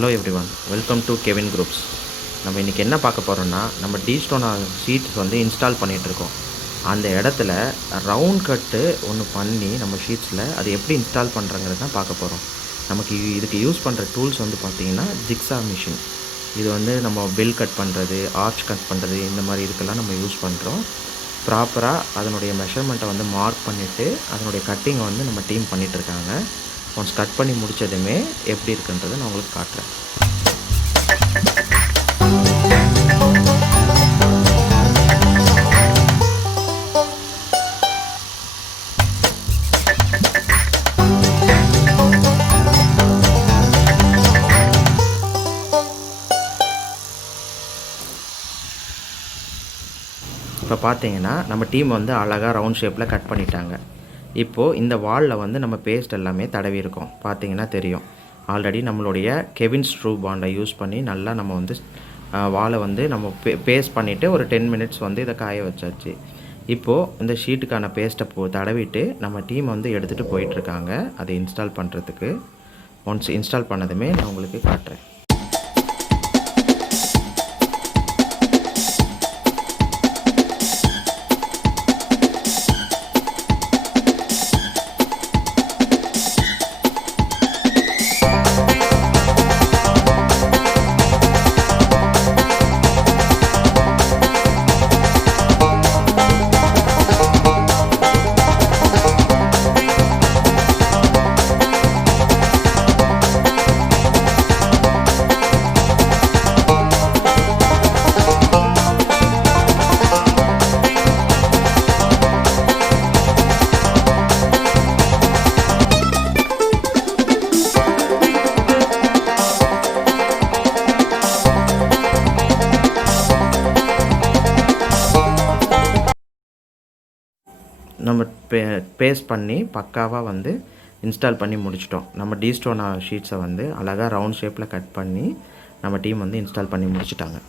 Hello everyone, welcome to Kevin groups. நம்ம இன்றைக்கி என்ன பார்க்க போகிறோம்னா, நம்ம ஸ்டோனா ஷீட்ஸ் வந்து இன்ஸ்டால் பண்ணிகிட்ருக்கோம். அந்த இடத்துல ரவுண்ட் கட்டு ஒன்று பண்ணி நம்ம ஷீட்ஸில் அது எப்படி இன்ஸ்டால் பண்ணுறங்கிறது தான் பார்க்க போகிறோம். நமக்கு இதுக்கு யூஸ் பண்ணுற டூல்ஸ் வந்து பார்த்திங்கன்னா ஜிக்ஸா மிஷின். இது வந்து நம்ம பில் கட் பண்ணுறது, ஆர்ச் கட் பண்ணுறது, இந்த மாதிரி இதுக்கெல்லாம் நம்ம யூஸ் பண்ணுறோம். ப்ராப்பராக அதனுடைய மெஷர்மெண்ட்டை வந்து மார்க் பண்ணிவிட்டு அதனுடைய கட்டிங்கை வந்து நம்ம டீம் பண்ணிகிட்ருக்காங்க. ஒன்ஸ் கட் பண்ணி முடித்ததுமே எப்படி இருக்குன்றதை நான் உங்களுக்கு காட்டுறேன். இப்போ பார்த்தீங்கன்னா நம்ம டீம் வந்து அழகாக ரவுண்ட் ஷேப்பில் கட் பண்ணிட்டாங்க. இப்போது இந்த வாலில் வந்து நம்ம பேஸ்ட் எல்லாமே தடவி இருக்கோம். பார்த்தீங்கன்னா தெரியும், ஆல்ரெடி நம்மளுடைய கெவின் ஸ்ட்ரூ பாண்டை யூஸ் பண்ணி நல்லா நம்ம வந்து வாலை வந்து நம்ம பேஸ்ட் பண்ணிவிட்டு ஒரு 10 மினிட்ஸ் வந்து இதை காய வச்சாச்சு. இப்போது இந்த ஷீட்டுக்கான பேஸ்ட்டை தடவிட்டு நம்ம டீம் வந்து எடுத்துகிட்டு போயிட்டுருக்காங்க அதை இன்ஸ்டால் பண்ணுறதுக்கு. ஒன்ஸ் இன்ஸ்டால் பண்ணதுமே நான் உங்களுக்கு காட்டுறேன். நம்ம பேஸ்ட் பண்ணி பக்காவாக வந்து இன்ஸ்டால் பண்ணி முடிச்சிட்டோம். நம்ம ஸ்டோனா ஷீட்ஸை வந்து அழகாக ரவுண்ட் ஷேப்பில் கட் பண்ணி நம்ம டீம் வந்து இன்ஸ்டால் பண்ணி முடிச்சிட்டாங்க.